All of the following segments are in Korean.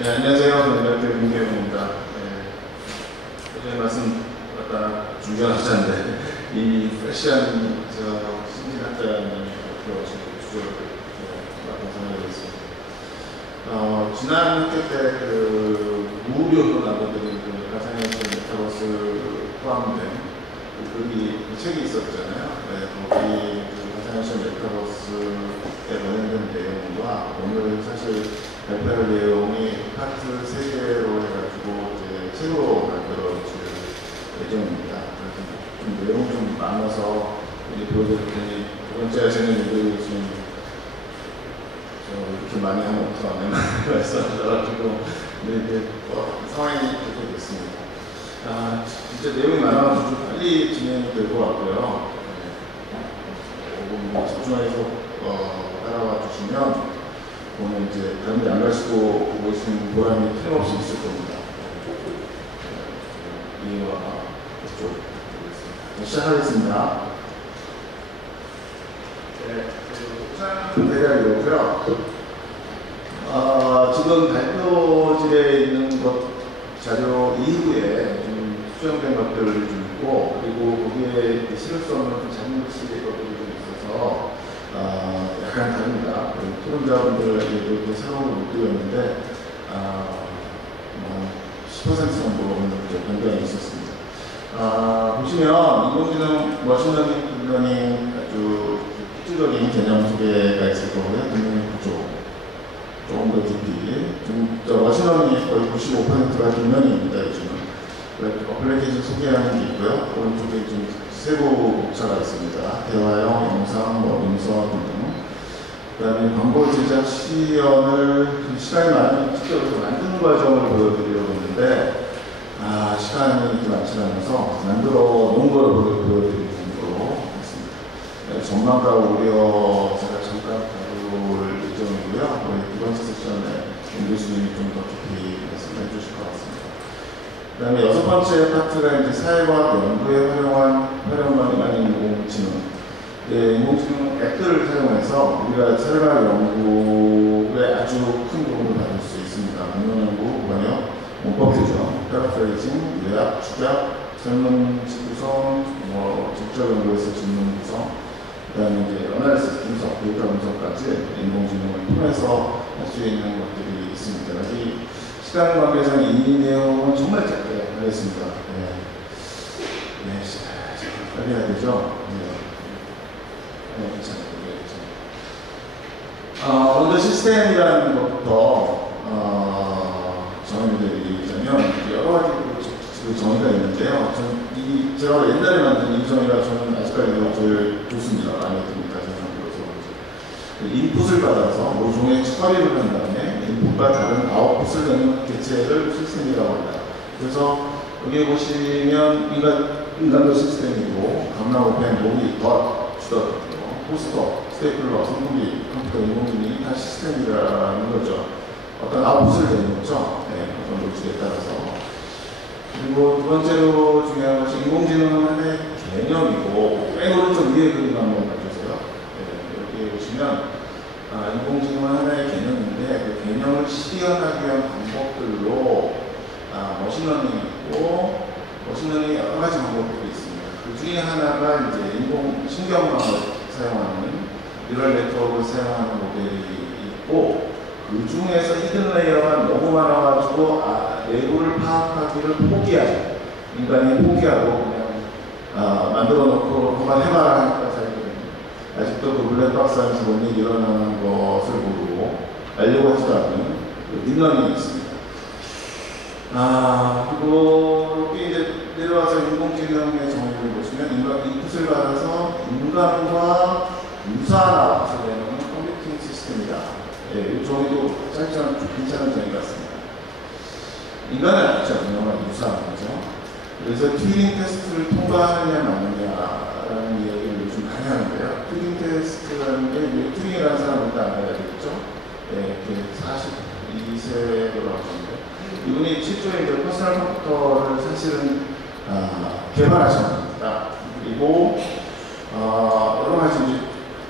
네, 안녕하세요. 저는 김계웅입니다. 네, 어제 말씀 갖다 중요하셨는데 이 패션 심리학자는 주제로 맡은 생각이 있습니다. 지난 학기 때 무료로 나눠드린 가상현실 메타버스 포함된 그 책이 있었잖아요. 네, 거기 가상현실 메타버스에 관련된 내용과 오늘 사실 발표할 내용이 파트 3개로 해가지고 이제 책으로 만들어질 예정입니다. 그래서 좀 내용이 좀 많아서 보여드릴 테니 두 번째 하시는 분들이 지금 이렇게 많이 하면 어떡하냐 말씀하셔가지고 이게 상황이 그렇게 됐습니다. 진짜 내용이 많아서 좀 빨리 진행이 될 것 같고요. 조금 집중해서 따라와 주시면 오늘 이제 다른 데 안 가시고 보고 계시는 보람이 틀림없이 있을 겁니다. 이해와 이쪽 보겠습니다. 시작하겠습니다. 네, 우선 대략이고요. 지금 발표지에 있는 것 자료 이후에 좀 수정된 것들을 좀 있고, 그리고 거기에 실을 수 없는 잘못된 것들이 좀 있어서 약간 다릅니다. 토론자분들에게도 새로운 걸 못 드렸는데 10% 정도는 변경이 있었습니다. 보시면 인공지능 머신러닝 딥러닝 아주 구체적인 개념 소개가 있을 거고요. 딥러닝 구조, 조금 더 깊이, 머신러닝이 거의 95%가 딥러닝입니다. 요즘은 어플리케이션 소개하는 게 있고요. 오른쪽에 좀 세부 목차가 있습니다. 대화형, 영상, 음성 등. 그 다음에 광고 제작 시연을 시간이 많으면 직접 만드는 과정을 보여드리려고 했는데 시간이 많지 않아서 만들어 놓은 걸 보여드리는 걸로 했습니다. 네, 전망과 우려 제가 잠깐 다룰 예정이고요. 우리 두 번째 세션에 임 교수님이 좀 더 깊이 말씀해 주실 것 같습니다. 그 다음에 여섯 번째 파트가 이제 사회과학 연구에 활용만 아닌 인공지능. 네, 인공지능 앱들을 사용해서 우리가 사회과학 연구에 아주 큰 도움을 받을 수 있습니다. 문헌 연구, 번역, 문법 교정, 패러프레이징, 요약, 축약, 설문지 구성, 직접 연구에서 질문 구성, 그 다음에 이제 어나리시스 분석, 데이터 분석까지 인공지능을 통해서 할 수 있는 것들이 있습니다. 아직 시간 관계상 이 내용은 정말 짧게 하겠습니다. 빨리 해야 되죠? 먼저 시스템이라는 것부터 정의드리자면 여러 가지 정의가 있는데요. 제가 옛날에 만든 이 정의가 저는 아직까지도 제일 좋습니다. 마음에 듭니다. 인풋을 받아서 모종의 처리를 한 다음에 인풋과 다른 아웃풋을 내는 개체를 시스템이라고 합니다. 그래서 여기 보시면 인간도 시스템이고 감나오펜, 모니터, 주더, 포스터, 스테이플러, 선풍기, 컴퓨터, 인공지능이 다 시스템이라는 거죠. 어떤 아웃풋을 내는 거죠. 어떤 로직에 따라서. 그리고 두 번째로 중요한 것이 인공지능은 하나의 개념이고, 맨 오른쪽 위에 그림 한번 봐주세요. 여기 보시면 인공지능은 하나의 개념인데 그 개념을 실현하기 위한 방법들로 머신러닝이 있고, 머신러닝이 여러 가지 방법들이 있습니다. 그 중에 하나가 이제 신경망을 사용하는 뉴럴 네트워크를 사용하는 모델이 있고, 그 중에서 히든 레이어가 너무 많아가지고 내부를 파악하기를 포기하죠. 인간이 포기하고 그냥 만들어 놓고 한번 해봐라 하니까 자기들은 아직도 그 블랙박스 안에서 뭔 일이 일어나는 것을 모르고 알려고 하지도 않는 딥러닝이 있습니다. 그리고 여기 이제 내려와서 인공지능의 정의를 보시면 인풋을 받아서 인간과 유사한 아웃풋을 내는 컴퓨팅 시스템이다. 이 정의도 짧지만 괜찮은 정의 같습니다. 인간은 아니죠. 인간과 유사한 거죠. 그래서 튜링 테스트를 통과하느냐 마느냐라는 이야기를 요즘 많이 하는데요. 튜링 테스트라는 게 튜링이라는 사람은 다 알아야 되겠죠. 42세로 하셨는데 이분이 최초에 이제 퍼스널 컴퓨터를 사실은 개발하셨습니다. 그리고 여러 가지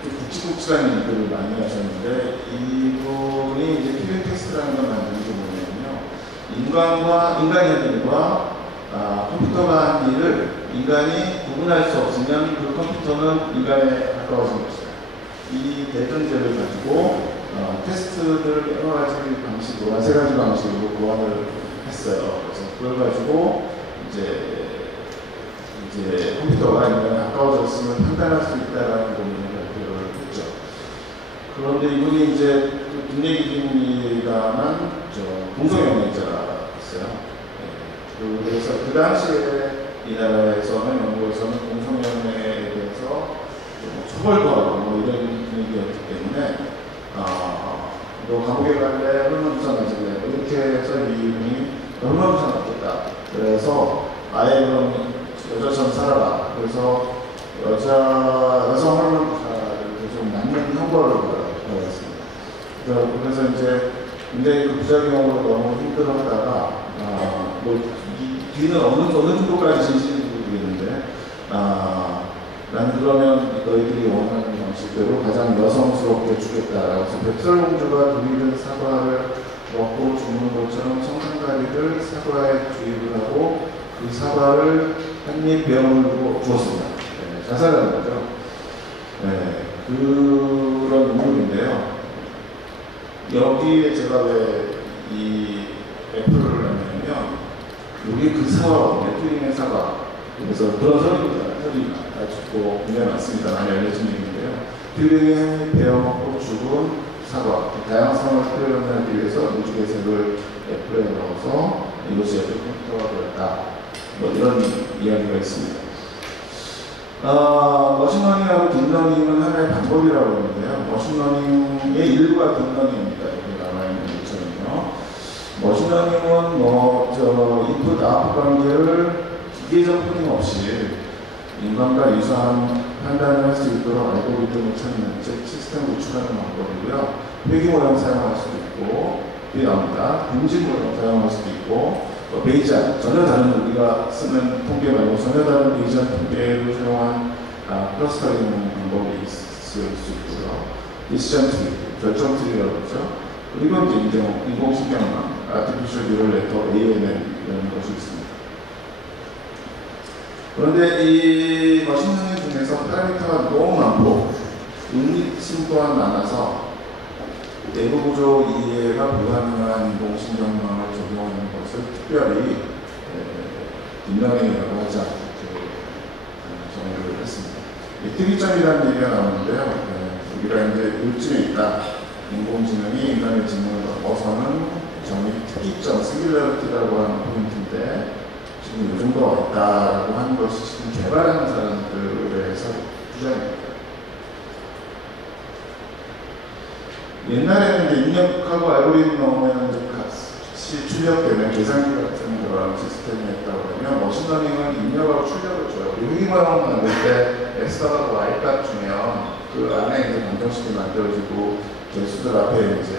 굵직굵직한 일들을 많이 하셨는데 이분이 이제 튜링 테스트라는 걸 만드는 게 뭐냐면요. 인간의 일과 컴퓨터가 한 일을 인간이 구분할 수 없으면 그 컴퓨터는 인간에 가까워진 것이다. 이 대전제를 가지고 테스트를 여러 가지 방식으로, 한 세 가지 방식으로 구원을 했어요. 그래서 그걸 가지고 이제 컴퓨터가 인간에 가까워졌으면 판단할 수 있다라는 고민을 발표를 했죠. 그런데 이분이 이제 김예기님이라는 공성연구자였어요. 그래서 그 당시에 이 나라에서는 영국에서는 공성연애에 대해서 처벌도 이런 분위기였기 때문에 너 감옥에 갈래? 홀만부산 가질래? 이렇게 해서 이분이 홀만부산 갔겠다. 그래서 아예 그럼 여자처럼 살아라. 그래서 여성 홀만부산을 좀 맞는 형벌을 받았습니다. 그래서 이제 굉장히 그 부작용으로 너무 힘들어하다가 뒤는 어느 정도까지 진실인지 모르겠는데 나는 그러면 너희들이 원하는 방식대로 가장 여성스럽게 주겠다라고 해서 백설공주가 독일은 사과를 먹고 죽는 것처럼 청산가리를 사과에 주입을 하고 그 사과를 한입 병을 주었습니다. 네, 자살하는 거죠. 네, 그런 인물인데요. 여기에 제가 왜 이 애플을 하냐면 여기 그 사과거든요. 튜링의 사과. 그래서 그런 소리가 아주 굉장히 많습니다. 많이 알려진 얘기인데요. 튜링의 베어먹고 죽은 사과. 다양성을 표현하기 위해서 무지개색을 애플에 넣어서 이것이 애플 컴퓨터가 되었다. 이런 이야기가 있습니다. 머신러닝하고 딥러닝은 하나의 방법이라고 하는데요. 머신러닝의 일부가 딥러닝입니다. 여기 남아있는 것처럼요. 머신러닝은 인풋 아웃풋 관계를 기계적 코딩 없이 인간과 유사한 판단을 할 수 있도록 알고리즘을 찾는, 즉 시스템 구축하는 방법이고요. 회귀 모형 사용할 수도 있고, 이게 나옵니다. 분진 모형 사용할 수도 있고, 베이지안, 전혀 다른 우리가 쓰는 통계 말고 전혀 다른 베이지안 통계를 사용한 클러스터링 방법이 있을 수 있고요. 디시전 트리, 결정 트리라고 그러죠. 그리고 이제 인공신경망, 아티피셜 뉴럴 네트워크 ANN이라는 것이 있습니다. 그런데 이 머신러닝 중에서 파라미터가 너무 많고 운리심 또한 많아서 내부 구조 이해가 불가능한 인공신경망을 적용하는 것을 특별히 딥러닝이라고 하자 정의를 했습니다. 특이점이라는 얘기가 나오는데요. 우리가 이제 요즘에 있다. 인공지능이 인간의 지능을 넘어서는 정의 특이점, 싱귤러리티라고 하는 포인트인데 지금 요 정도가 있다라고 하는 것이 지금 개발하는 사람들의 주장입니다. 옛날에는 이제 입력하고 알고리즘 넣으면 같이 출력되는 계산기 같은 그런 시스템이었다고 하면 머신러닝은 입력하고 출력을 줘요. 회귀모형을 만들 때 X값하고 Y값 주면 그 안에 이제 방정식이 만들어지고 개수들 앞에 이제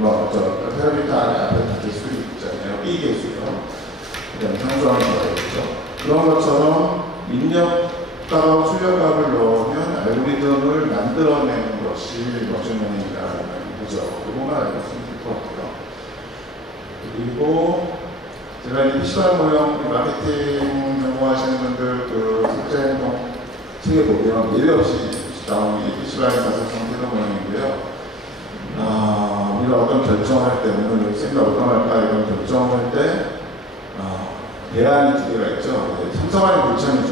파라미터 앞에 다 개수들이 있잖아요. B 개수요. 그다음 상수하는 거가 있죠. 그런 것처럼 입력값하고 출력값을 넣으면 알고리즘을 만들어내는 것이 머신러닝이라는 거죠. 그거만 알고 있으면 될 것 같아요. 그리고 제가 이 PC방 모형 마케팅 전공하시는 분들 그 삭제행동 책에 보면 예외 없이 나오는 이 PC방의 가속성 태도 모형인데요. 우리가 어떤 결정할 때, 오늘 쌤과 어떤 할까 이런 결정할 때 대안이 두 개가 있죠. 삼성화의 불참이죠.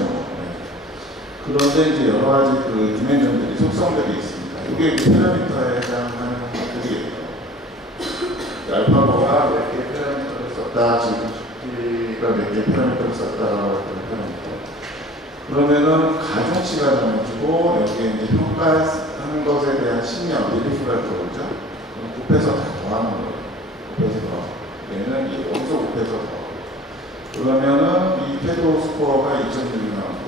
그런데 이제 여러 가지 그 디멘전들이, 속성들이 있습니다. 이게 파라미터에 해당하는 것들이에요. 알파고가 몇 개 파라미터를 썼다, GPT가 몇 개 파라미터를 썼다라고 했던 파라미터. 그러면은 가중치가 정해지고 여기에 이제 평가하는 것에 대한 신념, 빌리프가 들어오죠. 곱해서 다 더하는 거예요. 곱해서 더. 얘는 여기서 곱해서 더. 그러면은 이 패도 스코어가 2.6이 나오고,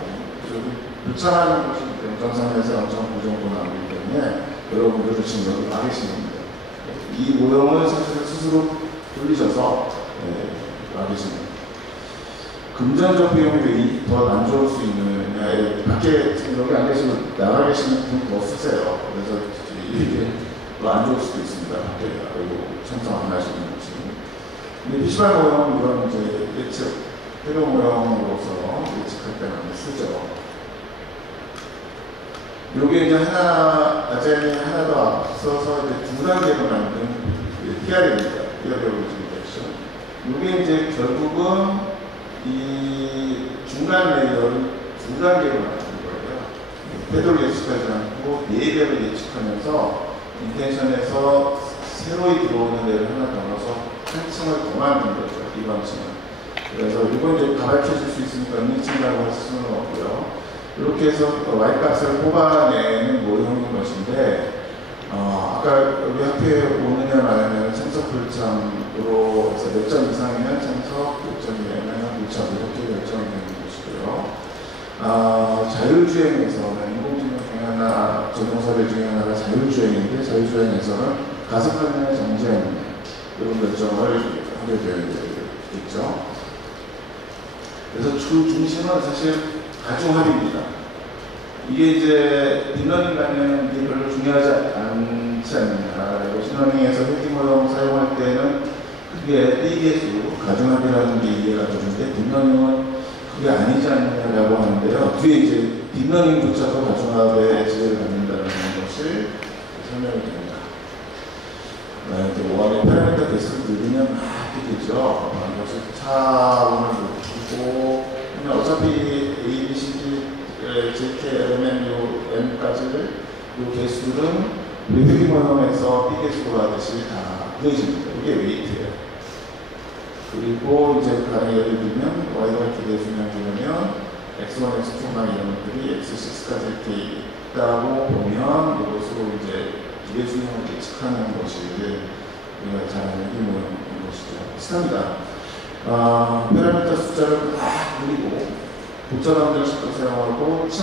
불참하는 것이 0.3에서 0.9 정도 나오기 때문에 여러분들도 지금 여기 와 계신 겁니다. 이 모형을 사실 스스로 돌리셔서 와 계신 겁니다. 금전적 비용이 왜 더 안 좋을 수 있느냐, 밖에 지금 여기 안 계시면 나가 계시는 분 더 쓰세요. 그래서 이게 더 안 좋을 수도 있습니다. 밖에 그리고 청소 안 하시는 분이. 근데 피시발 모형 이런 이제 예측, 회로 모형으로서 예측할 때 많이 쓰죠. 요게 이제 하나, 아젠이 하나 더 앞서서 이제 두 단계로 만든 PR입니다. PR이라고 요게 이제 결국은 이 중간 레이어를 두 단계로 만든 거예요. 패드를 예측하지 않고 예배를 예측하면서 인텐션에서 새로이 들어오는 데를 하나 더 넣어서 한 층을 더 만든 거죠. 이 방식은. 그래서 이건 이제 다 밝혀질 수 있으니까 은닉층이라고 할 수는 없고요. 이렇게 해서 Y값을 뽑아내는 모형인 것인데, 아까 여기 학교에 오느냐 마느냐는 참석 불참으로 해서 몇 점 이상이면 참석, 몇 점 이하면 불참 이렇게 결정이 되는 것이고요. 자율주행에서는 인공지능 중에 하나, 자동차들 중에 하나가 자율주행인데 자율주행에서는 가속하느냐 정지하느냐 이런 결정을 하게 되겠죠. 그래서 주 중심은 사실 가중합입니다. 이게 이제 딥러닝 가면 이게 별로 중요하지 않지 않느냐. 머신러닝에서 회귀 모형 사용할 때는 그게 B계수, 가중합이라는 게 이해가 되는데 딥러닝은 그게 아니지 않느냐라고 하는데요. 뒤에 이제 딥러닝조차도 가중합에 지배를 받는다는 것을 설명이 됩니다. 원의 파라미터 개수를 늘리면 막 되죠. 그것을 차원을 높이고 어차피 A, B, C, D, J, K, L, M, N까지를 이 개수는 회귀 모형에서 B 개수로 하듯이 다 구해집니다. 이게 웨이트예요. 그리고 이제 가령 예를 들면 Y가 기대수량 이러면 X1, X2만 이런 것들이 X6까지 이렇게 있다고 보면 이것으로 이제 기대수량을 예측하는 것이 우리가 잘 아는 회귀 모형인 것이죠. 비슷합니다. 파라미터 숫자를 막 누리고 복잡한 식도 사용하고 층,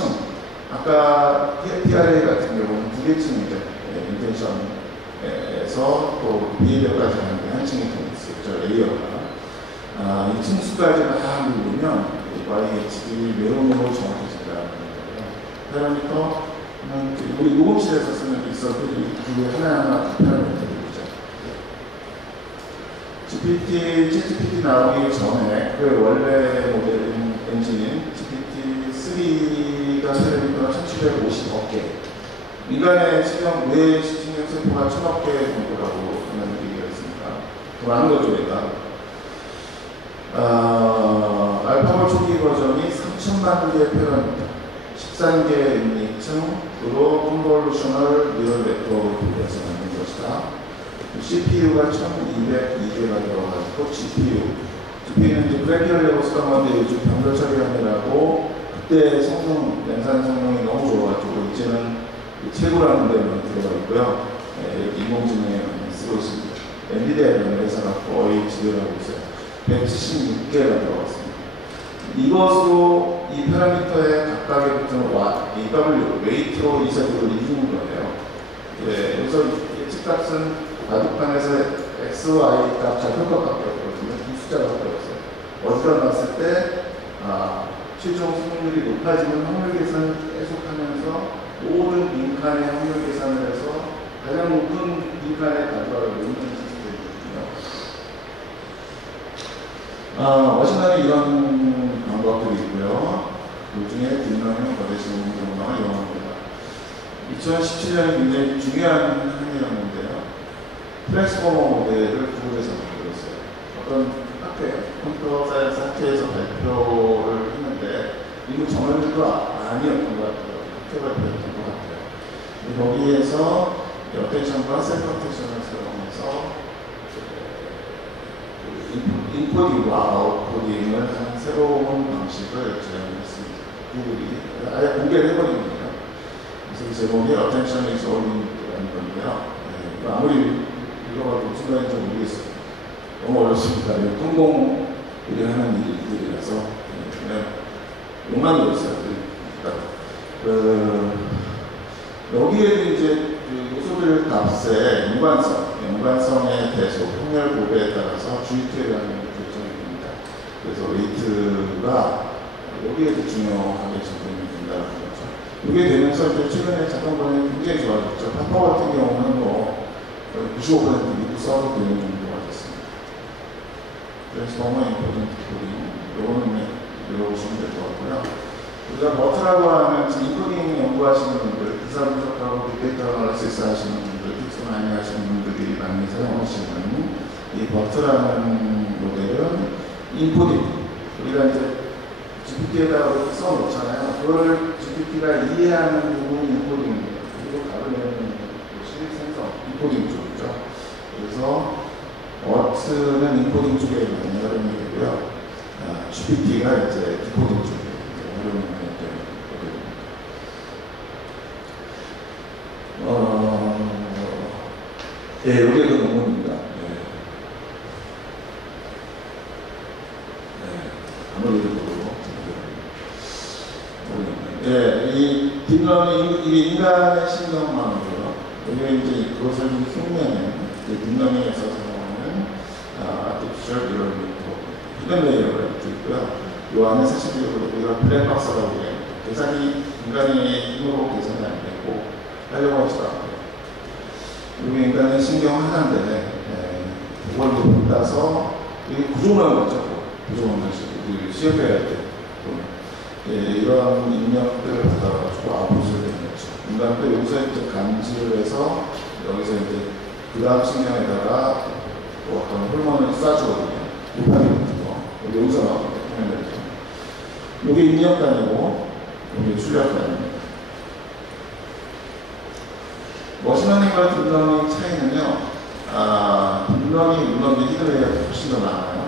아까 PRA 같은 경우는 두 개 층이죠. 인텐션에서 또 비해력까지 하는데 한 층이 더 있어요. 레이어가. 이 층수까지 막 누르면 YHD 매우 정확해진다는 거예요. 파라미터는 우리 녹음실에서 쓰는 게 있어도 그게 하나하나 파라미터들이죠. GPT 나오기 전에 그 원래 모델 엔진인 GPT-3가 파라미터가 1750억 개. 인간의 치명, 뇌 치명 세포가 1000억 개 정도라고 하는 얘기가 있습니다. 더 많은 거죠, 얘가. 알파고 초기 버전이 3000만 개의 파라미터, 13개의 인닉층으로 컨볼루셔널 뉴럴 네트워크를 돌려서 만든 것이다. CPU가 1202개가 들어가지고 GPU는 이제 그래피얼 레고 스카먼데 요즘 병렬 처리하느라고 그때 성능, 연산 성능이 너무 좋아가지고 이제는 최고라는 데는 들어가 있고요. 인공지능에 쓰고 있습니다. 엔비디아라는 회사가 거의 지배하고 있어요. 176개가 들어갔습니다. 이것으로 이 파라미터의 각각의 붙은 W, 웨이트로 이 세포를 이기는 거예요. 그래서 예측값은 바둑판에서 X, Y 값, 좌표값밖에 없거든요. 이 숫자밖에 없어요. 어디다 놨을 때 최종 승률이 높아지는 확률 계산을 계속하면서 모든 빈칸의 확률 계산을 해서 가장 높은 빈칸의 가져가를 놓는 시스템입니다. 머신러닝 이런 방법들이 있고요. 그 중에 딥러닝 거대시는 경우가 이용합니다. 2017년에 굉장히 중요한 한 해였는데요. 트랜스포머 모델을 구글에서 만들었어요. 어떤 학회, 컴퓨터 사이언스 학회에서 발표를 했는데 이거 정말도 아니었던 것 같아요. 학회 발표였던 것 같아요. 거기에서 어텐션과 셀프-어텐션을 사용해서 인코딩과 아웃코딩을 한 새로운 방식을 제안했습니다. 구글이 아예 공개를 해버린 거예요. 그래서 이 제목이 Attention is all you need라는 건데요. 아무리 이거가 무슨 말인지 모르겠어요. 너무 어렵습니다. 뚱공들이 하는 일들이라서 그냥 욕만 들었어요. 여기에도 이제 그 요소들 값의 연관성에 대해서 확률 보배에 따라서 주입회라는 게 결정이 됩니다. 그래서 웨이트가 여기에도 중요하게 적용이 된다는 거죠. 이게 되면서 이제 최근에 작동권이 굉장히 좋아졌죠. 파파 같은 경우는 95% 미국 서버 되는 정도가 됐습니다. 트랜스포머 인코딩 디코딩 요거는 외워보시면 될 것 같고요. 우리가 버트라고 하는 인코딩 연구하시는 분들, 기사 분석하고 빅데이터 어널리시스 하시는 분들, 픽스 마이닝 하시는 분들이 많이 사용하시는 이 버트라는 모델은 인코딩, 우리가 이제 GPT에다가 써놓잖아요. 그걸 GPT가 이해하는 부분이 인코딩입니다. 그리고 다루는 것이 생성, 인코딩 쪽이죠. 그래서 워트는 인코딩 쪽에 많이 활용이 되고요. GPT가 이제 디코딩 쪽에 활용이 되는 거거든요. 예, 여기가 그 논문입니다. 아무래도 예, 이 딥러닝, 이게 인간의 신경망이고요. 여기 이제 그것을 흉내낸 딥러닝에서 사용하는 artificial neural network, 히든 레이어가 있고요. 이 안에 사실 우리가 블랙박스라고 해요. 계산이 인간의 힘으로 계산이 안 되고 하려고 하지도 않고요. 여기 인간의 신경 하나인데 그걸 본따서 이게 구조만 거죠. 구조만 것이 시험해야 할 때. 이런 입력들을 받아가지고 아웃풋을 내는 거죠. 인간도 여기서 이제 감지를 해서 여기서 이제 그 다음 신경에다가 어떤 호르몬을 쏴주거든요. 도파민 같은 거. 여기서 나오는데, 이게 입력단이고, 이게 출력단입니다. 머신러닝과 딥러닝 차이는요, 딥러닝, 물론 히드레이가 훨씬 더 많아요.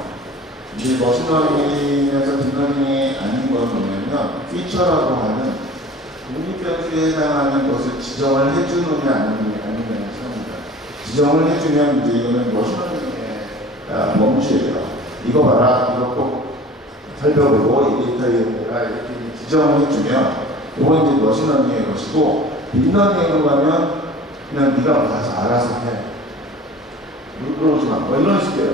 이 머신러닝에서 딥러닝이 아닌 건 뭐냐면 피처라고 하는 독립변수에 해당하는 것을 지정을 해주느냐 아니느냐의 차이입니다. 지정을 해주면 이제 이거는 머신러닝에 멈추어요. 이거 봐라, 이거 꼭 살펴보고 이 데이터 이용해라 이렇게 지정을 해주면 이건 이제 머신러닝의 것이고, 딥러닝으로 가면 그냥 네가 가서 알아서 해. 그러지 마. 뭐 이런 식이에요.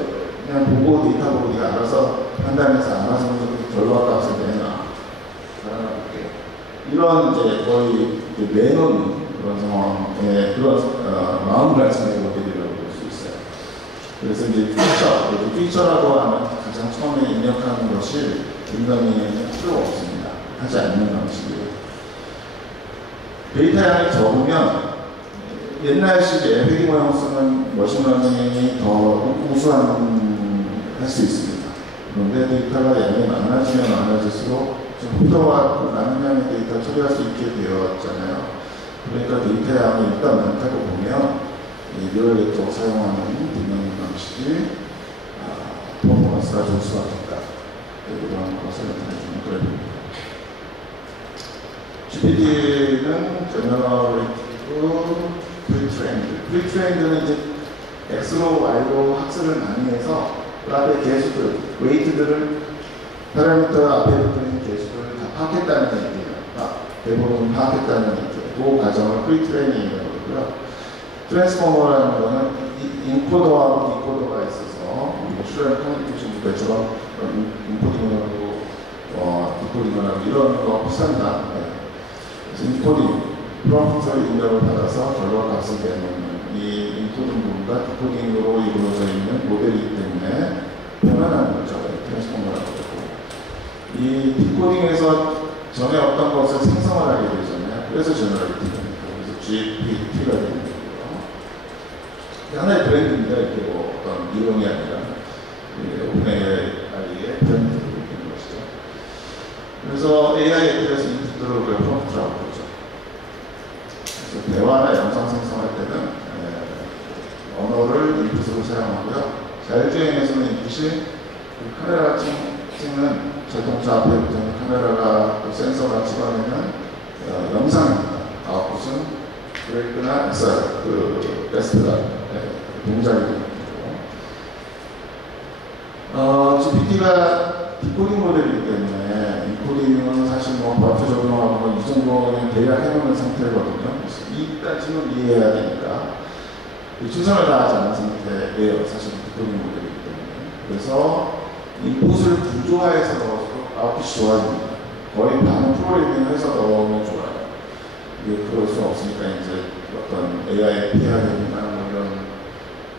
그냥 보고 데이터 보고 네가 알아서 판단해서 알아서 결과값을 내놔. 이런 이제 거의 내놓는 그런 상황에 그런 마음가짐의 모델이라고 볼 수 있어요. 그래서 이제 피처라고 하는 가장 처음에 입력하는 것이 딥러닝에는 필요가 없습니다. 하지 않는 방식이에요. 데이터 양이 적으면 옛날식의 회귀 모형 쓰는 머신러닝이 더 우수한 할 수 있습니다. 그런데 데이터가 양이 많아지면 많아질수록 좀 흡도가 많은 양의 데이터 처리할 수 있게 되었잖아요. 그러니까 데이터 양이 일단 많다고 보면 뉴럴 네트워크 사용하는 딥러닝 방식이 퍼포먼스가 좋을 수밖에 없다. 이런 것을 나타내주는 그래프입니다. GPT는 제너러티브 프리트레인드는 이제 X로 Y로 학습을 많이 해서 그 앞에 개수들, 웨이트들을 파라미터 앞에 붙는 개수들을 다 파악했다는 얘기예요. 대부분 파악했다는 얘기예요. 그 과정을 프리트레이닝이라고 그러고요. 트랜스포머라는 거는 인코더하고 디코더가 있어서 슈럴 커뮤니케이션 무대처럼 인코딩하고 디코딩하고 이런 거 비슷합니다. 그래서 인코딩, 프롬프트를 입력을 받아서 결과값을 내놓는 이 인코딩 부분과 디코딩으로 이루어져 있는 모델이기 때문에 편안한 거죠. 트랜스포머라고 하고. 이 디코딩에서 전에 어떤 것을 생성을 하게 되잖아요. 그래서 제너러티브입니다. 그래서 GPT가 되는 거고요. 하나의 브랜드입니다. 이렇게 뭐 어떤 이론이 아니라 오픈AI의 브랜드로 되는 것이죠. 그래서 AI에 대해서 인풋들을 프롬프트라고 그러죠. 그래서 대화나 영상 생성할 때는 언어를 인풋으로 사용하고요. 자율주행에서는 인풋이 카메라가 찍는 자동차 앞에 붙는 카메라가 또 센서가 찍어내는 영상입니다. 아웃풋은 브레이크나 베스트가 동작이 되는 거고. GPT가 디코딩 모델이기 때문에 인코딩은 사실 버프 적용하고 이 정도는 대략 해놓는 상태거든요. 이까지는 이해해야 되니까 최선을 다하지 않은 상태예요. 사실 디코딩 모델이기 때문에. 그래서 인풋을 구조화해서 넣어서 아웃풋이 좋아집니다. 거의 반은 프로그래밍을 해서 넣으면 좋아요. 이게 그럴 수 없으니까 이제 어떤 AI 피해야 되는 이런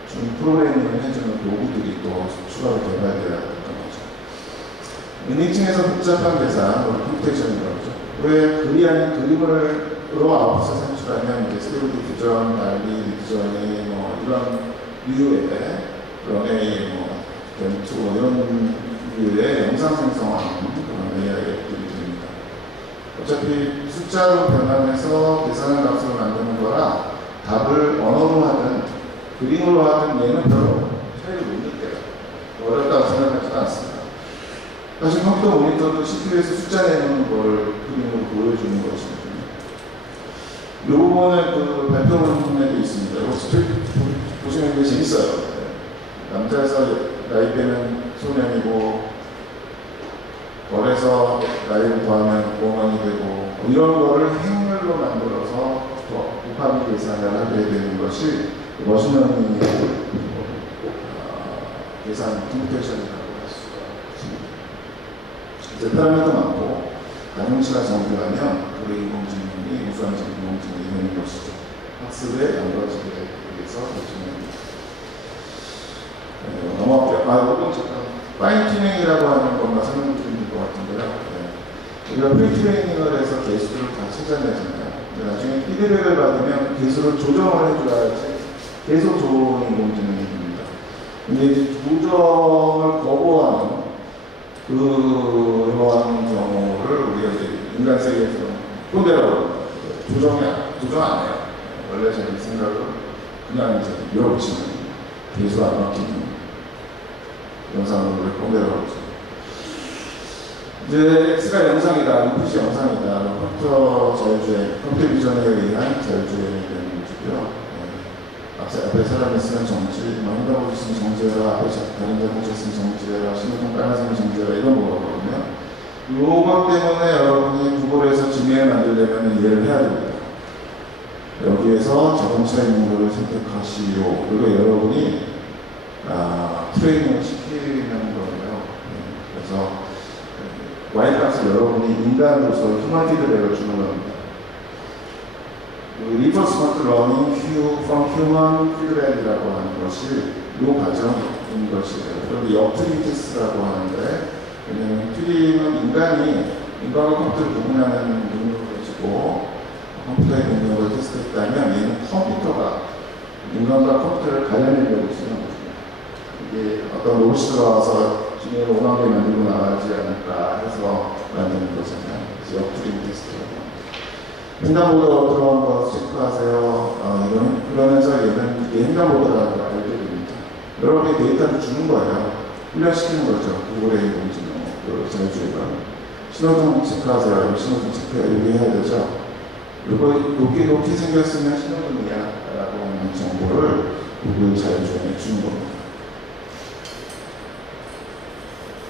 좀 프로그래밍을 해주는 도구들이 또 추가로 개발되어야 했던 거죠. 은행층에서 복잡한 계산, 컴퓨테이션이라고 하죠. 왜 글이 아닌 그림으로 아웃풋을 산출하면 이제 3D 퓨전, 달리, 리드저니 뭐 이런 류의 그런 AI, 뭐 덴투 이런 류의 영상 생성하는 그런 AI들이 됩니다. 어차피 숫자로 변환해서 계산한 값으로 만드는 거라 답을 언어로 하든 그림으로 하든 얘는 별로 차이를 못 느껴요. 어렵다고 생각하지는 않습니다. 사실 컴퓨터 모니터도 CPU에서 숫자 내는 걸 그림으로 보여주는 것이거든요. 이 부분은 그 발표문에도 있습니다. 보시면 되게 재밌어요. 남자에서 나이 빼면 소년이고, 월에서 나이를 더하면 5만이 되고, 이런 거를 행렬로 만들어서 곱하기 계산을 하게 되는 것이 머신러닝의 계산 컴퓨테이션이라고 할 수가 있습니다. 이제 파라미터 많고 가중치가 정교하면 우리 인공지능이 우수한 인공지능이 되는 것이죠. 학습에 연관지게 위해서 넘어갈게요. 이건 잠깐 파인튜닝이라고 하는 것만 설명드리는 것 같은데요. 우리가 프리트레이닝을 해서 개수를 다 찾아내잖아요. 나중에 피드백을 받으면 개수를 조정을 해줘야지 계속 좋은 인공지능이 됩니다. 근데 이제 조정을 거부하는 그러한 경우를 우리가 이제 인간 세계에서 꼰대라고 조정 안 해요. 원래 제 생각은 그냥 이제 밀어붙이는 개수 안 막히는 영상을 우리 꼰대라고 하죠. 이제 X가 영상이다, 인풋이 영상이다, 컴퓨터 자율주행, 컴퓨터 비전에 의한 자율주행이 되는 거고요. 앞에 사람이 있으면 정지, 횡단보도 있으면 정지해라, 앞에 다른 자동차 있으면 정지해라, 신호등 빨간색이면 정지해라, 이런 거거든요. 이것 때문에 여러분이 구글에서 지메일 만들려면 이해를 해야 됩니다. 여기에서 자동차 있는 거를 선택하시오. 그리고 여러분이 트레이닝을 시키는 거예요. 그래서 Y값을 여러분이 인간으로서 휴먼 피드백을 주는 겁니다. Reinforcement Learning from Human Feedback이라고 하는 것이 이 과정인 것이에요. 그런데 역트림 테스트라고 하는데, 왜냐하면 트림은 인간과 컴퓨터를 구분하는 능력을 가지고 컴퓨터의 능력을 테스트했다면 얘는 컴퓨터가 인간과 컴퓨터를 가려내려고 쓰는 거죠. 이게 어떤 로봇이 들어와서 지금 5만 개 만들고 나가지 않을까 해서 만드는 거잖아요. 그래서 역트림 테스트라고 합니다. 횡단보도 들어온 거 체크하세요. 그러면서 얘는 이게 횡단보도라는 걸 알게 됩니다. 여러분이 데이터를 주는 거예요. 훈련시키는 거죠. 구글의 인공지능, 자율주행가. 신호등 체크하세요. 신호등 체크 여기 해야 되죠. 이거 높게 생겼으면 신호등이야 라고 하는 정보를 구글 자율주행에 주는 겁니다.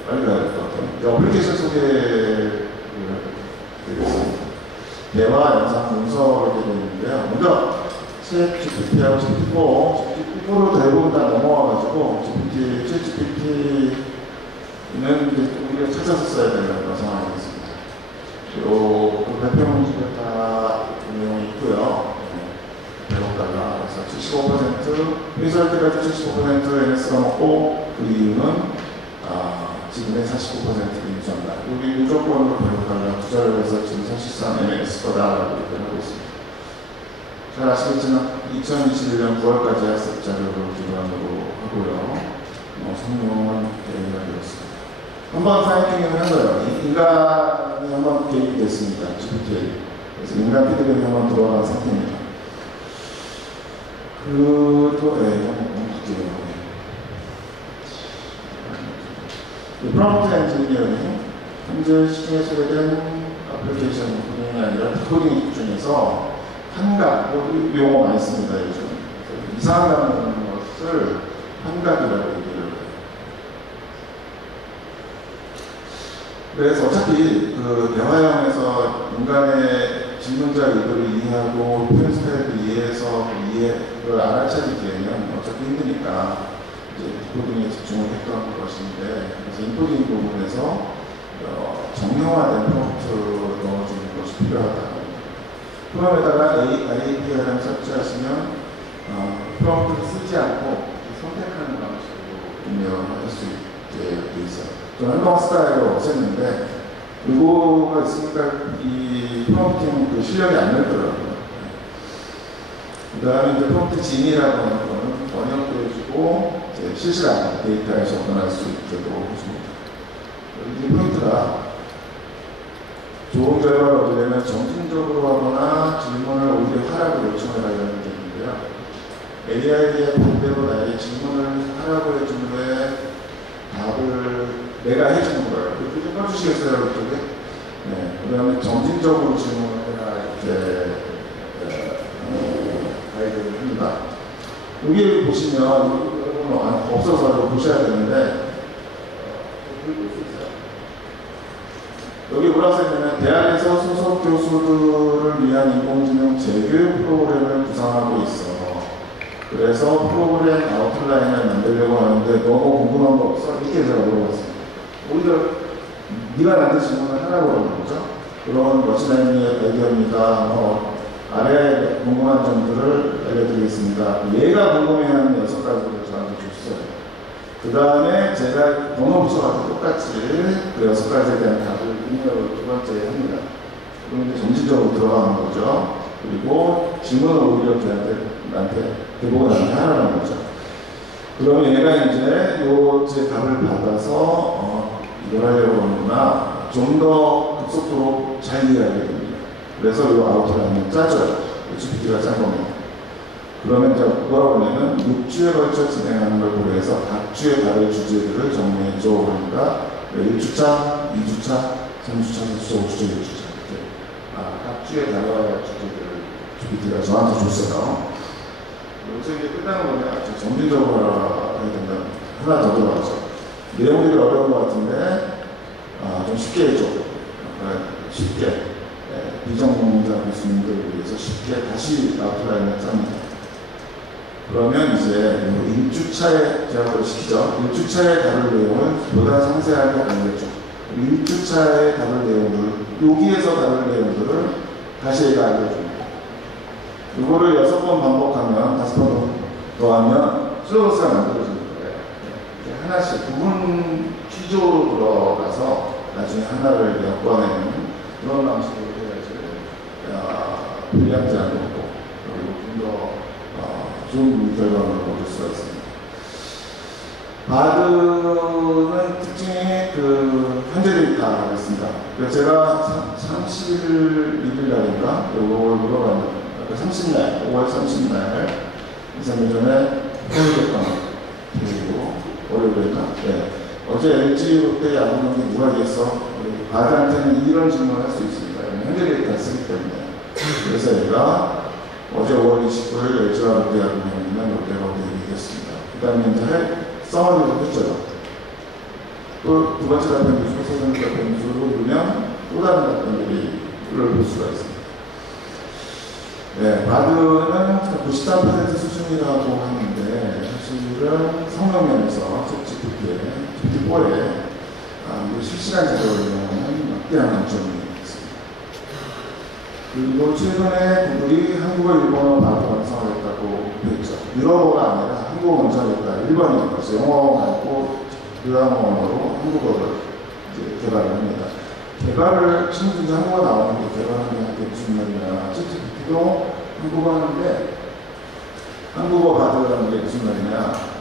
빨리 가야 될 것 같아요. 어플리케이션 소개를 드리겠습니다. 대화 영상 문서를 되고 있는데요. 먼저 챗GPT하고 GPT-4로 대부분 다 넘어와가지고 챗GPT는 우리가 찾아서 써야 되는 그런 상황이 있습니다. 그리고 발표 문제가 다 내용이 있고요. 100달러, 그래서 75% 회수할 때까지 75% NS가 먹고 그 이유는 지금의 49%를 유지한다. 우리 무조건으로 100달러 투자를 해서 지금 사실상 NS 거다라고 얘기하고 있습니다. 잘 아시겠지만 2021년 9월까지 학습 자료를 기반으로 하고요. 성공한 계획이 되었습니다. 한번 파이팅을 한 거예요. 인간이 한번 개입이 됐습니다. GPT에. 그래서 인간 피드백이 한번 들어간 상태입니다. 한번 볼게요. 프롬프트 엔지니어링, 현재 시중에 소개된 애플리케이션 코딩이 아니라 코딩 중에서 한각, 용어 많이 씁니다, 요즘. 이상하다는 것을 한각이라고 얘기를 해요. 그래서 어차피 그 대화형에서 인간의 질문자 의도를 이해하고 표현 스타일을 이해해서 이해를 알아차리기에는 어차피 힘드니까 이제 인코딩에 집중을 했던 것인데, 그래서 인코딩 부분에서 정형화된 프롬프트를 넣어주는 것이 필요하다. 프롬에다가 API를 설치하시면 프롬프트를 쓰지 않고 선택 좀 한동안 쓰다가 없앴는데 이거가 있으니까 이 프롬프팅 그 실력이 안 늘더라고요. 그 다음에 이제 프롬프트 진이라고 하는 거는 번역도 해주고 실시간 데이터에 접근할 수 있도록 해줍니다. 이 포인트가 좋은 결과를 얻으려면 점진적으로 하거나 질문을 오히려 하라고 요청해달라는 게 있는데요. AI의 반대로 나에게 질문을 하라고 해준 후에 답을 내가 해주는 거예요. 이렇게 좀 꺼주시겠어요, 이쪽에? 네. 그 다음에 점진적으로 질문을 해라, 이렇게 가이드를 합니다. 여기 보시면, 없어서 보셔야 되는데, 여기 뭐라고 써있냐면 대학에서 소속 교수들을 위한 인공지능 재교육 프로그램을 구상하고 있어. 그래서 프로그램 아웃라인을 만들려고 하는데 너무 궁금한 거 없어? 이렇게 제가 물어봤습니다. 오히려 네가 나한테 질문을 하라고 그러는 거죠. 그런 머신러닝의 아이디어입니다. 아래 궁금한 점들을 알려드리겠습니다. 얘가 궁금해하는 6가지를 저한테 줬어요. 그 다음에 제가 번호 붙여가지고 똑같이 그 6가지에 대한 답을 입력을 2번째에 합니다. 그럼 이제 점진적으로 들어가는 거죠. 그리고 질문을 오히려 나한테 대부분 나한테 하라는 거죠. 그러면 얘가 이제 제 답을 받아서 이걸 하려고 하는구나. 좀 더 급속도로 잘 이해하게 됩니다. 그래서 이 아웃라인을 짜줘요. GPT가 짠 겁니다. 그러면 이제 뭐라고 하냐면 6주에 걸쳐 진행하는 걸 고려해서 각 주에 다룰 주제들을 정리해줘. 그러니까 1주차, 2주차, 3주차, 4주차, 5주차, 6주차 이렇게 각 주에 다뤄야 할 주제들을 GPT가 저한테 줬어요. 여기서 이게 끝나는 거면 점진적으로 해야 된다. 하나 더 들어가죠. 내용이 어려운 것 같은데 좀 쉽게 해줘. 쉽게 비전공자 교수님들을 위해서 쉽게 다시 아웃라인을 짭니다. 그러면 이제 1주차에 제가 그걸 시키죠. 1주차에 다룰 내용을 보다 상세하게 알려줘. 1주차에 다룰 내용을 여기에서 다룰 내용들을 다시 얘가 알려줍니다. 이거를 6번 반복하면 5번 더 하면 슬러버스가 만들어지는 거예요. 하나씩 부분 취조로 들어가서 나중에 하나를 엮어내는 그런 방식으로 해야지 불리하지 않고 그리고 좀 더 좋은 결과를 얻을 수가 있습니다. 바드는 특징이 현재 데이터가 있습니다. 그래서 제가 31일 날인가 이걸 물어봤는데 30날, 5월 30날 2-3일 전에 해외됐던 그리고 월요일인가? 네. 어제 LG 롯데 야구 경기 누가 이겼어? 바드한테는 이런 질문을 할 수 있습니다. 현재 데이터를 쓰기 때문에. 그래서 얘가 어제 5월 29일 LG와 롯데 야구 경기는 롯데가 이겼습니다. 그 다음에 이제 서머리로 했죠. 또 두 번째 답변 주시고 세 번째 답변 주시고 누르면 또 다른 답변들이 볼 수가 있습니다. 네, 바드는 93% 수준이라고 하는데 사실은 성능면에서 GPT-4에 실시간 자료를 이용하는 막대한 장점이 있습니다. 그리고 최근에 구글이 한국어, 일본어 바드 완성을 했다고 했죠. 유럽어가 아니라 한국어 먼저 하겠다. 일본어, 그래서 영어 말고 유럽어 언어로 한국어를 이제 개발을 합니다. 개발을 친구들이 한국어 나오는 게 개발하는 게 무슨 말이냐. GPT도 한국어 하는데 한국어 바드라는 게 무슨 말이냐.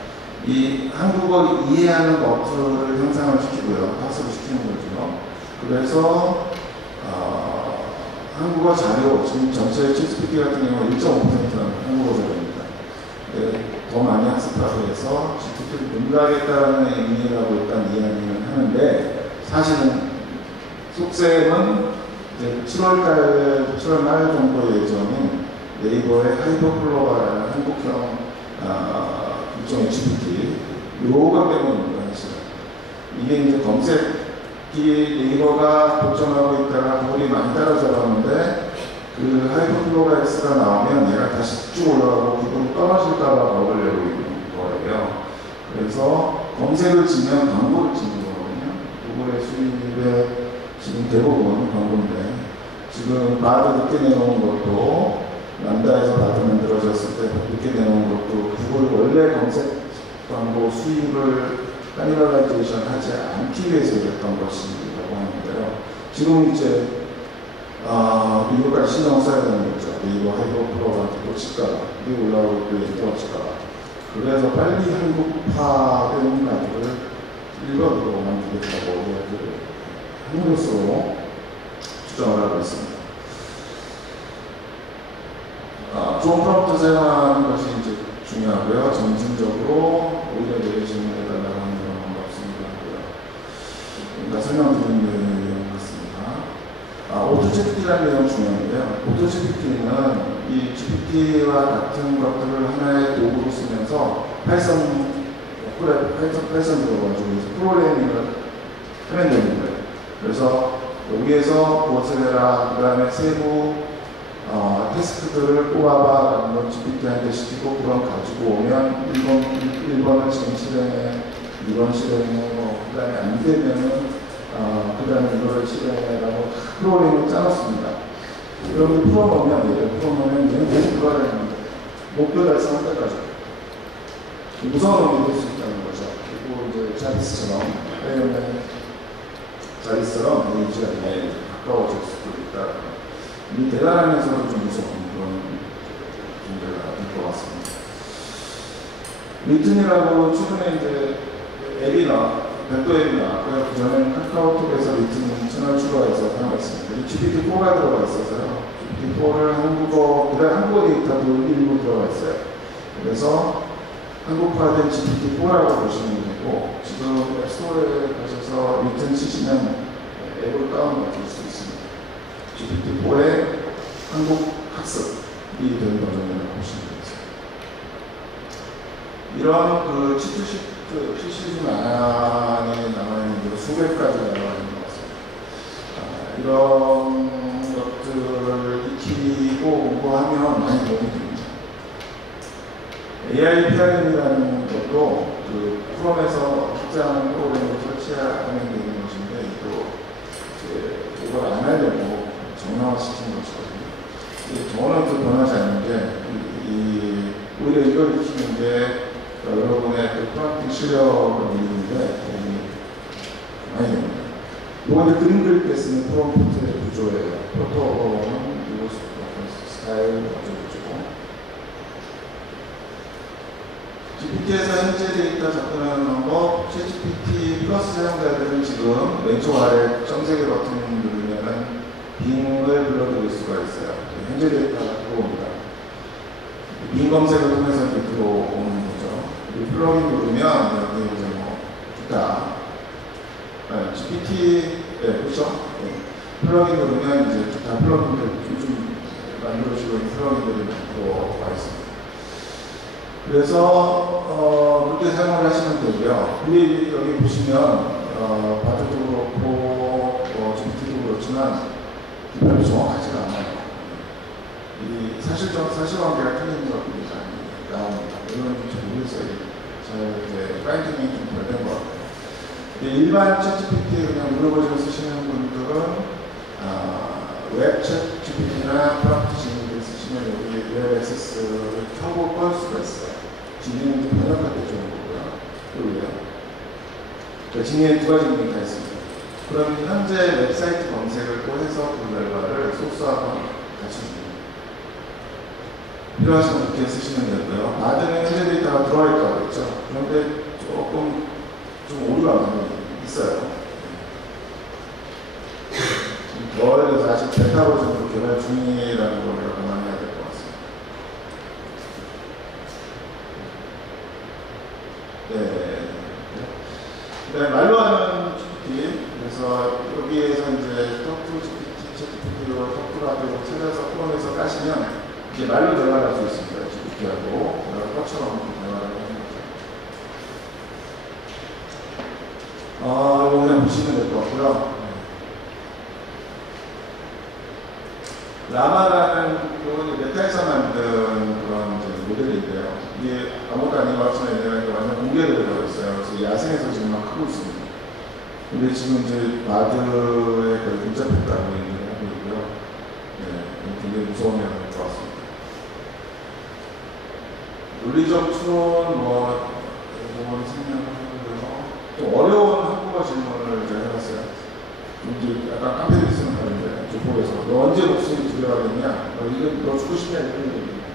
이 한국어 이해하는 버튼을 형상을 시키고요. 학습을 시키는 거죠. 그래서 한국어 자료, 지금 전체 GPT 같은 경우는 1.5%는 한국어 자료입니다. 더 많이 학습하고 해서 GPT를 능가하겠다는 의미라고 일단 이야기는 하는데 사실은 속셈은 이제 7월 말 정도 예정인 네이버의 하이퍼플로바라는 한국형 일종의 GPT 요거 때문입니다. 사실 이게 이제 검색기 네이버가 독점하고 있다가 구글이 많이 따라잡았는데 그 하이퍼플로바 X가 나오면 얘가 다시 쭉 올라가고 구글이 떨어질까봐 먹으려고 있는 거예요. 그래서 검색을 치면 광고를 치는 거거든요. 구글의 수입의 지금 대부분 광고인데 지금 바드 늦게 내놓은 것도 람다에서 바드 만들어졌을 때 늦게 내놓은 것도 구글 원래 검색 광고 수입을 카니발라이제이션 하지 않기 위해서 이랬던 것이라고 하는데요. 지금 이제 이거까지 신경을 써야 되는 거죠. 네이버 하이퍼플러한테 또 치다가 이게 올라오고 또 치다가 그래서 빨리 한국화된 라디오를 일본으로 만들겠다고 이야기를 하는 것으로 주장을 하고 있습니다. 좋은 프롬프트 사용하는 것이 이제 중요하고요. 점진적으로 오히려 내리 질문해달라고 하는 경우는 없습니다. 그러니까 설명드리는 내용 같습니다. 오토GPT라는 내용 중요한데요. 오토GPT는 이 GPT와 같은 것들을 하나의 도구로 쓰면서 파이썬 들어가지고 프로그래밍을 하면 되는 거예요. 그래서 여기에서 무엇을 해라, 그 다음에 세부 테스트들을 뽑아봐 라는 걸 GPT한테 시키고 그건 가지고 오면 1번을 지금 실행해, 2번 실행해, 그 다음에 안 되면은 그 다음에 이거를 실행해라고 프로그램을 짜놓습니다. 여러분 풀어놓으면 얘를 풀어놓으면 얘는 계속 그거를 하는 거예요. 목표 달성할 때까지. 무서운 놈이 될 수 있다는 거죠. 그리고 이제 자비스처럼 이미지가 가까워질 수도 있다. 이 대단하면서도 좀 무서운 그런 문제가 될 것 같습니다. 리튼이라고 최근에 이제 앱이나 별도 앱이 나왔고요. 그전에는 카카오톡에서 리튼 채널 추가해서 사용했습니다. GPT-4가 들어가 있어서요. GPT-4를 한국어 데이터도 일부 들어가 있어요. 그래서 한국화된 GPT-4라고 보시면 되고, 지금 앱스토어에 가셔서 리튼 치시면 앱을 다운받을 수 있습니다. GPT-4의 한국 학습이 된 버전이라고 보시면 되겠습니다. 이런 치트시즌 안에 나와있는 수백 가지 나와있는 것 같습니다. 이런 것들을 익히고 공부하면 많이 도움이 됩니다. AI PRM이라는 것도 그 프롬에서 특정 프로그램을 설치하면 되는 것인데, 이걸 안 하려고 정량화시킨 것이거든요. 저는 좀 변하지 않는 게, 오히려 이걸 익히는 게 여러분의 그 프롬프팅 실력을 늘리는데 도움이 많이 됩니다. 이건 그림 그릴 때 쓰는 프롬프트의 구조예요. 프로토는 그리고 스타일 가져주고, GPT에서 현재 데이터 접근하는 방법, ChatGPT 플러스 사용자들은 지금 왼쪽 아래 점색의 버튼을 누르면 빙을 불러드릴 수가 있어요. 현재 데이터가 들어옵니다. 빙 검색을 통해서 이렇게 들어오는 거죠. 플러그인 누르면 여기 이제 기타 GPT 그렇죠? 플러그인 누르면 이제 기타 플러그인들 요즘 만들어지고 있는 플러그인들이 들어와 있습니다. 그래서 그렇게 사용을 하시면 되고요. 근데 여기 보시면 바드도 그렇고 GPT도 그렇지만 별로 정확하지가 않아요. 이 사실관계가 틀린 것들이 나옵니다. 이건 잘 모르겠어요. 잘 파이팅이 좀 덜 된 것 같아요. 일반 챗GPT 그냥 물어보시고 쓰시는 분들은 웹 챗GPT나 프롬프트 지능을 쓰시면 여기 웹 액세스를 켜고 끌 수가 있어요. 지능은 번역할 때 좋은 거고요. 그리고요. 지능에 두 가지 기능이 다 있습니다. 그럼 현재 웹사이트 검색을 또 해서 그 결과를 소스하고 같이 줍니다. 필요하시면 그렇게 쓰시면 되고요. 바드는 현재 데이터가 들어와 있다고 했죠. 그런데 조금 좀 오류가 많이 있어요. 더 해서 아직 베타 버전으로 개발 중이라는 걸 감안해야 될 것 같습니다. 그다음에 말로 하는 GPT, 그래서 여기에서 이제 톡투 GPT, 챗GPT로 톡투라고 찾아서 프롬에서 까시면 이제 말로 대화를 할 수 있습니다. GPT하고 것처럼 대화를 하는 거죠. 이거 그냥 보시면 될 것 같고요. 라마라는 그건 메타에서 만든 그런 모델인데요. 이게 아무것도 아닌 것 같지만 얘네가 완전 공개로 되어 있어요. 그래서 야생에서 지금 막 크고 있습니다. 근데 지금 이제 바드에 거의 근접했다고 얘기를 하고 있고요. 굉장히 무서운 면이 될 것 같습니다. 논리적 추론, 이런 생각을 하고요. 좀 어려운 한국어 질문을 제가 해봤어요. 이제 약간 깡패들이 쓰는 말인데, 조폭에서. 너 언제 목숨이 두 개가 됐냐? 너 죽고 싶냐? 이런 얘기입니다.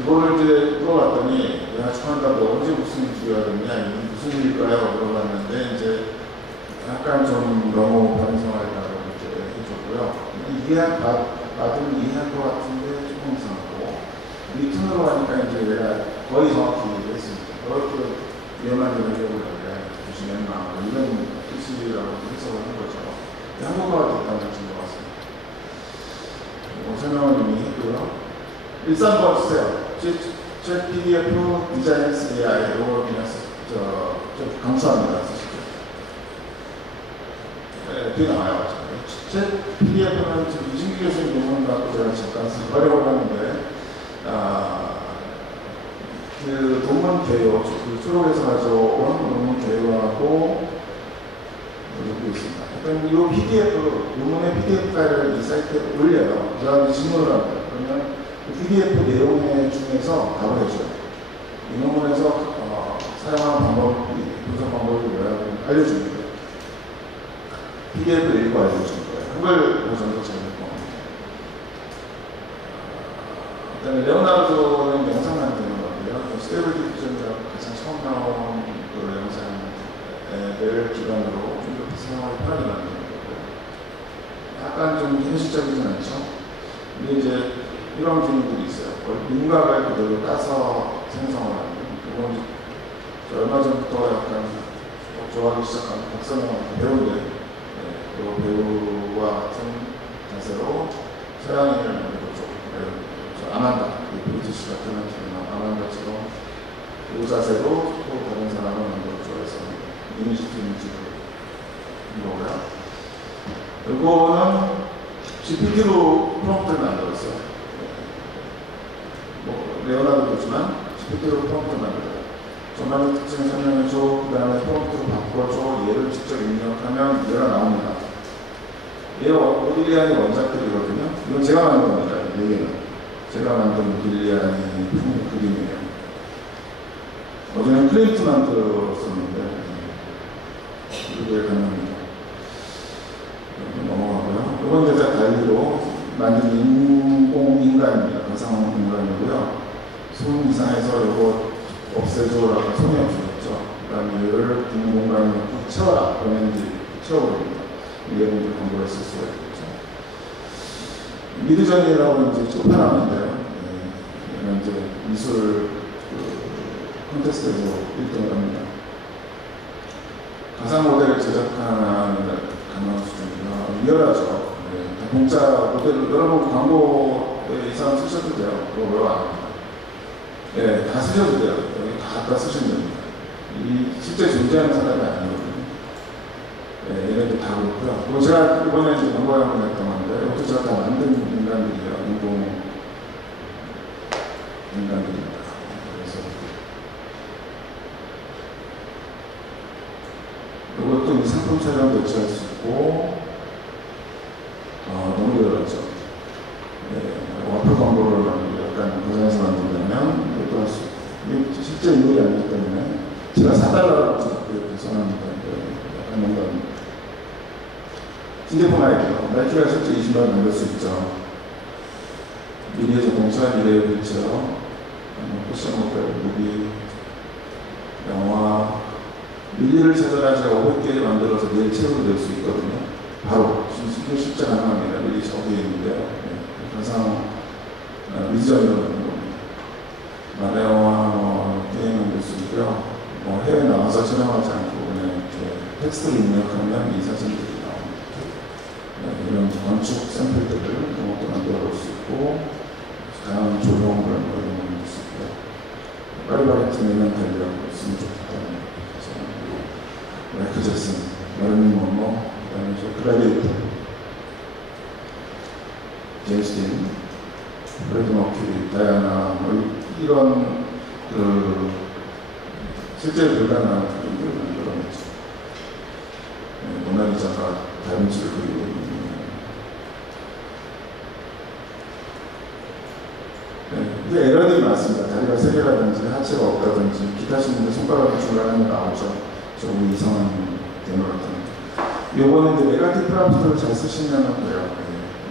이거를 이제 물어봤더니, 내가 축하한다, 너 언제 목숨이 두 개가 됐냐? 이게 무슨 일일까요? 물어봤는데, 이제 약간 좀 너무 반성하다고 이렇게 해줬고요. 나도 이해한 것 같은데 조금 이상하고, 리턴으로 하니까 이제 내가 거의 정확히 얘기했습니다. 그렇게 위험한 일을 해보려면 조심했나, 이런 뜻이라고 해석을 한 거죠. 한국어가 됐다는 뜻인 것 같습니다. 설명을 이미 했고요. 13번 주세요. 책 PDF 디자인스 AI로 그냥 강추합니다. 쓰시죠. 네, 뒤에 나와요. 책 PDF는 지금 이진기 교수님 논문 갖고 제가 잠깐 활용을 하는데, 그 논문 개요, 그 수록에서 가져온 논문 개요하고 여기 있습니다. 그럼 이 PDF, 논문의 PDF 파일을 이 사이트에 올려요. 그 다음에 질문을 합니다. 그러면 그 PDF 내용 중에서 답을 해줘요. 이 논문에서 사용하는 방법, 분석 방법이 뭐야? 알려줍니다. PDF를 읽고 알려주는 거예요. 한글 버전도 재밌고. 그 다음에 레오나르도는 영상 만드는 건데요. 스테이블 디퓨전이라고 가장 처음 나온 그 영상을 기반으로 좀 더 사용하기 편하게 만드는 거고. 약간 좀 현실적이진 않죠. 근데 이제 이런 기능들이 있어요. 윤곽을 그대로 따서 생성을 하는. 그건 얼마 전부터 약간 좋아하기 시작한 박선영 배우인데, 그 배우와 같은 자세로 서양인을 아만다, 브리티시 같은 아만다처럼 그 자세로 또 다른 사람을 만들어줘서 이미지 이미지로 이거고요. 이거는 GPT로 프롬프트를 만들었어요. 레오나르도지만 GPT로 프롬프트를 만들어요. 전반적 특징을 설명해줘, 그 다음에 프롬프트로 바꿔줘, 얘를 직접 입력하면 얘가 나옵니다. 얘가 모딜리안이 원작들이거든요. 이건 제가 만든 겁니다. 얘기는 제가 만든 모딜리안이 그림이에요. 어제는 클레이트 만들었었는데 이게 가능합니다. 넘어가고요. 이건 이제 달리로 만든 인공인간입니다. 가상인간이고요. 손 이상해서 이거 없애줘라고 손이 없어졌죠. 그 다음에 얘를 빈 공간에 넣고 채워라. 그러면 이제 채워버립니다. 여러분들 공부를 쓸 수가 있겠죠. 미드전이라고 이제 좁혀놨는데요. 얘는 이제 미술 콘테스트에서 1등을 합니다. 가상 모델을 제작하는 가능한 수준이라 리얼하죠. 다 공짜 모델을 여러분 광고에 이 사람 쓰셔도 돼요. 그거 뭐라고 안 합니다. 네, 다 쓰셔도 돼요. 여기 다 갖다 쓰시면 됩니다. 이 실제 존재하는 사람이 아니거든요. 네, 얘네들 다 그렇고요. 그리고 제가 이번에 이제 광고에 한번 했던 건데, 이것도 제가 다 만든 인간들이에요. 인공 인간들입니다. 그래서 이것도 이 상품 촬영 배치할 수 있고, 너무 여러죠. 네, 와플 광고를 약간 고장에서 만든다면 이것도 할 수 있고, 이게 실제 인물이 아니기 때문에 제가 사달라고 이렇게 써놨는데 약간 농담입니다. 신제품 아이디어. 나이키가 실제 20만 만들 수 있죠. 미래의 자동차, 미래의 휠체어, 패션 모델, 무비, 영화, 밀리를 찾아라 제가 500개 만들어서 내일 책으로 낼 수 있거든요. 바로 실제 가능합니다. 밀리 저기에 있는데요. 가상 미디어를 만드는 겁니다. 영화, 게임 만들 수 있고요. 해외 나가서 촬영하지 않고 그냥 이렇게 텍스트를 입력하면 이 사진들이 나옵니다. 이런 건축 샘플들을 이런 것도 만들어 볼 수 있고, 다양한 조명을 이런 거 만들 수 있고요. 파리바게트 내면 달려고 있으면 좋겠다는 그래서 마이클 잭슨, 마릴린 먼로, 그 다음에 저 클라리에이터, 제임스 딘, 프레드 머큐리, 다이아나, 이런 실제로 불가능한 그림들을 만들어냈죠. 모나리자가 다빈치를 그리고 있는. 이게 에러들이 많습니다. 다리가 3개라든지 하체가 없다든지 기타 치는데 손가락이 중간에 나오죠. 조금 이상한 된 것 같아요. 요거는 이제 네거티브 프롬프트를 잘 쓰시면 돼요.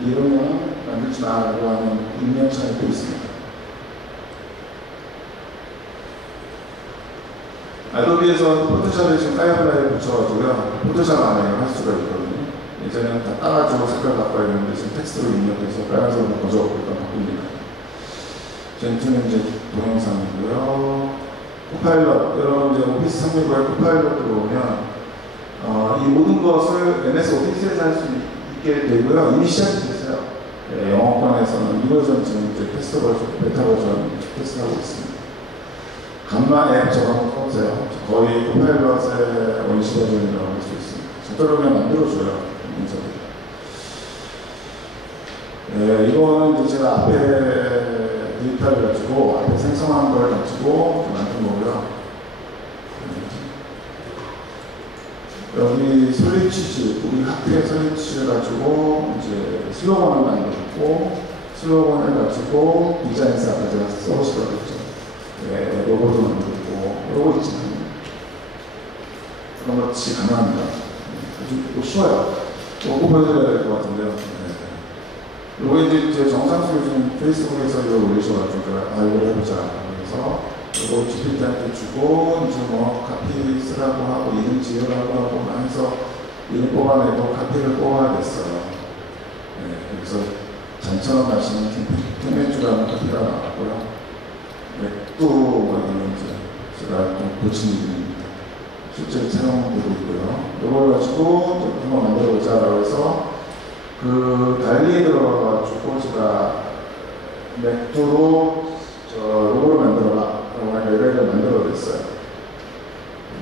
네. 이러면 만들지 마라고 하는 입력창이 또 있습니다. 아도비에서 포토샵에 지금 파이어플라이를 붙여가지고요. 포토샵 안에 할 수가 있거든요. 예전에는 다 따가지고 색깔 바꿔야 되는데 지금 텍스트로 입력해서 빨간색으로 거저고 일단 바꿉니다. 젠트는 이제 동영상이고요. 코파일럿, 여러분 이제 오피스 365에 코파일럿 들어오면 이 모든 것을 MS 오피스에서 할 수 있게 되고요. 이미 시작이 됐어요. 네, 영어권에서는 이 버전 지금 이제 테스트 버전, 베타 버전 테스트하고 있습니다. 간만 앱 적어놓고 보세요. 거의 코파일럿의 원시 버전이라고 할 수 있습니다. 저대로 그냥 만들어줘요. 문서들. 네, 이거는 이제 제가 앞에 데이터를 가지고 앞에 생성한 걸 가지고 만든 거고요. 여기 솔리치즈, 우리 학교의 솔리치즈 가지고 이제 슬로건을 만들었고, 슬로건을 가지고 디자인사 가지고 써보시거든요. 네, 로고도 만들고, 로고 있지만 그런 것이 가능합니다. 아주 쉬워요. 로고 보여드려야 될 것 같은데요. 네. 요거 이제 정상수 요즘 페이스북에서 이거 올리셔가지고, 이걸 해보자. 그래서 이거 GPT한테 주고, 이제 뭐, 카피 쓰라고 하고, 이름 지으라고 하고, 해서 이름 뽑아내고, 카피를 뽑아냈어요. 네, 그래서 잔처럼 마시는 캔맥주라는 카피가 나왔고요. 맥주는 이제 제가 좀 고친 이름입니다. 실제 사용되고 있고요. 이걸 가지고 한번 만들어보자라고 해서, 달리에 들어가가지고 제가 맥주로 로고를 만들어라. LL을 만들어냈어요.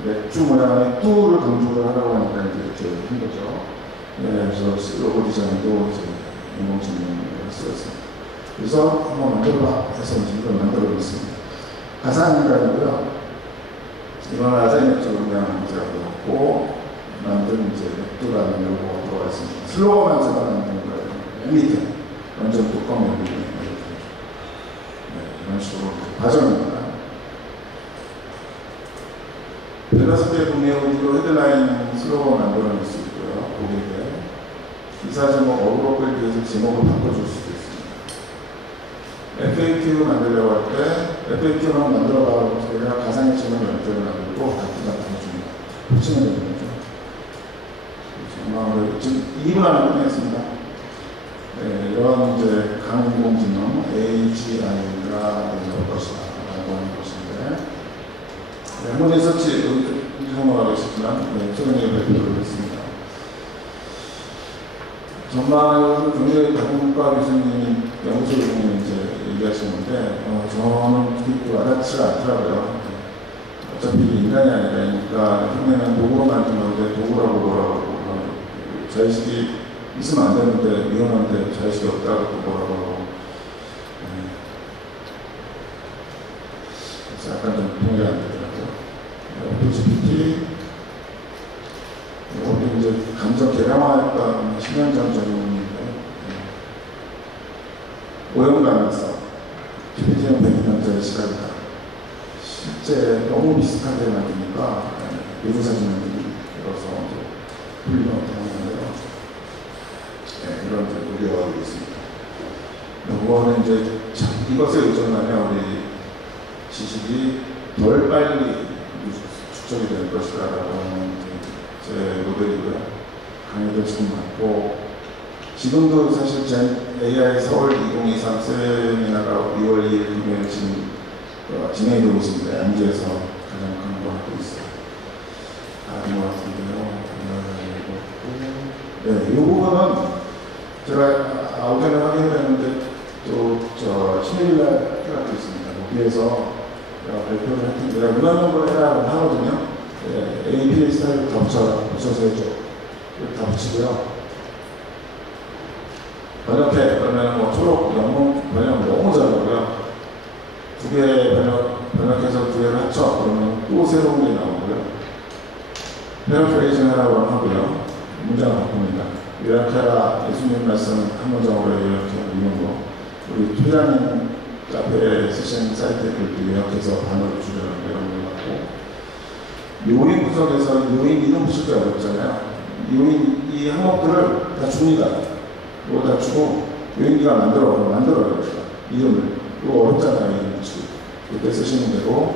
맥주 모양의 뚜를 강조를 하라고 하니까 이제 이렇게 한 거죠. 네, 그래서 로고 디자인도 이제 인공지능을 쓰였습니다. 그래서 한번 만들어봐 해서 이걸 만들어보겠습니다. 가상인간이고요. 이건 아자이맥주로 그냥 제가 넣고 만든 이제 맥주라는 로고가 들어가 있습니다. 슬로건만 제가 만든 거예요. 맨 밑에 완전 뚜껑 여기 이런 식으로 과정입니다. 밸런스페이 분명으로 헤드라인 슬로건 만들어낼 수 있고요. 고객에 기사 제목 어그로를 위해서 제목을 바꿔줄 수도 있습니다. FAQ 만들려고 할 때 FAQ만 만들어가고 저희가 가상의 질문 연결을 만들고 같은 줍니다. 붙이면 되는 거죠. 아마 지금 2분 안에 끝냈습니다. 네, 이런 이제 강인공지능 AGI가 될 것이다 라고 하는 것인데, 네, 한번 리서치 성공하고 있었지만 최근에 발표를 했습니다. 전반적으로 굉장히 다국가 교수님이 연구소 교수님이 이제 얘기하시는데 저는 그게 와닿지가 않더라고요. 어차피 인간이 아니라니까 흉내는 도구로 만든 건데 도구라고 뭐라고 자의식이 있으면 안 되는데 위험한데 자의식이 없다고 뭐라고 하고 그래서 약간 좀 동의가 안 되더라고요. GPT 이것도 이제 감정 개량화했던 10년 전 전문인데 오염감에서 GPT는 100년짜리 시간이다. 실제 너무 비슷하게 만드니까 외부 사진을 들어서 분리가 어떻게 하는데요. 네, 이런 우려가 있습니다. 그거는 이제 이것에 의존하면 우리 지식이 덜 빨리 축적이 될 것이다라고 하는 제 모델이고요. 강의도 지금 많고, 지금도 사실 AI 서울 2023 세미나가 2월 2일 금요일 지금 진행이 되고 있습니다. 양주에서 가장 큰 거 하고 있어요. 다른 것 같은데요. 네, 이 부분은 제가 아웃라인을 하긴 했는데 또 신일날 학교가 있습니다. 거기에서 발표를 할 텐데 내가 문화 정보를 해라 하거든요. 네, APA 스타일을 다 붙여서 해줘. 다 붙이고요. 번역해. 그러면 뭐 초록, 영문 번역 너무 잘하고요. 두 개 번역해서 두 개를 합쳐. 그러면 또 새로운 게 나오고요. 패러프레이징 하라고 하고요. 문장을 바꿉니다. 요약해라. 예수님 말씀 한 문장으로 요약해. 이런 거. 우리 투자님 카페에 쓰신 사이트 글도 요약해서 반어를 줄여라. 이런 거 같고. 요인 구석에서 요인 이름 붙일 때 어렵잖아요. 요인 이 항목들을 다 줍니다. 그거 다 주고 요인기가 만들어요. 이름을. 이거 어렵잖아요. 이름 붙이기. 그때 쓰시는 대로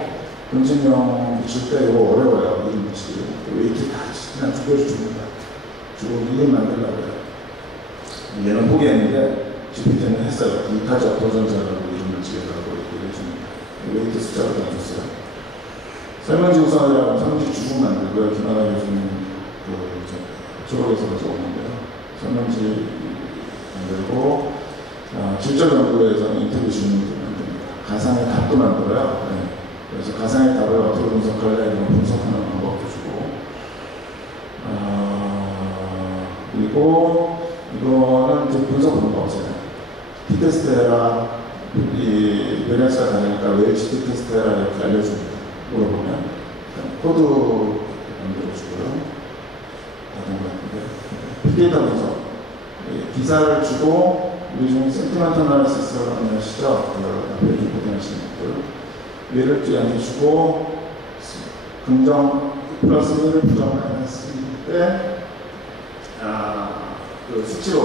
금지명 붙일 때 이거 어려워요. 이름 붙이기. 웨이트 다 그냥 줍니다. 주고 이름 만들려고 해요. 얘는 포기했는데 GPT는 했어요. 이타적 도전자라고 이름을 지으라고 얘기를 해줍니다. 웨이트 숫자로 다 줬어요. 설문지 우선이라고 설문지 주고 만들고요. 김하나 교수님 초록에서 오는데요. 설문지 만들고 질적 연구에서는 인터뷰 질문도 만듭니다. 가상의 답도 만들어요. 네. 그래서 가상의 답을 어떻게 분석할래 이런 분석하는 방법도 주고 그리고 이거는 이제 분석 방법이잖아요. T테스트 해라. 이 밸런스가 다르니까 왜 T테스트 해라 이렇게 알려줍니다. 물어보면 코드 만들어주고요. 다른 것 같은데 빅데이터 분석 기사를 주고 요즘 센티멘트 어나리시스라고 하시죠. 앞에 리포팅 하시는 분들 얘를 안 주고 긍정 플러스 1을 부정 마이너스 1때 그 수치로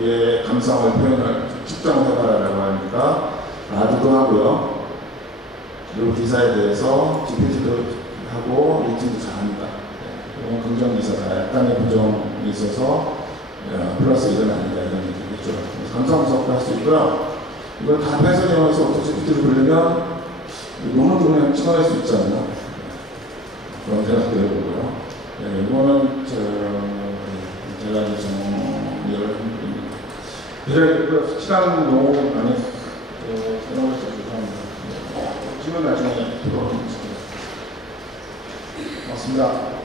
얘의 감성을 표현을 측정해봐라라고 하니까 아드도 하고요. 그리고 기사에 대해서 GPT도 하고 리팅도 잘합니다. 이건 긍정 기사다. 약간의 부정이 있어서 플러스 1은 아니다. 이런 얘기겠죠. 감성 분석도 할 수 있고요. 이걸 다 해석해서 어떻게 GPT를 부르면 논문도 그냥 찍어낼 수 있잖아요. 그런 생각도 해보고요. 네, 이거는 제가 이제 정리를 해드립니다. 시간 너무 많이 생각해서 죄송합니다. 질문 나중에 들어오겠습니다. 고맙습니다.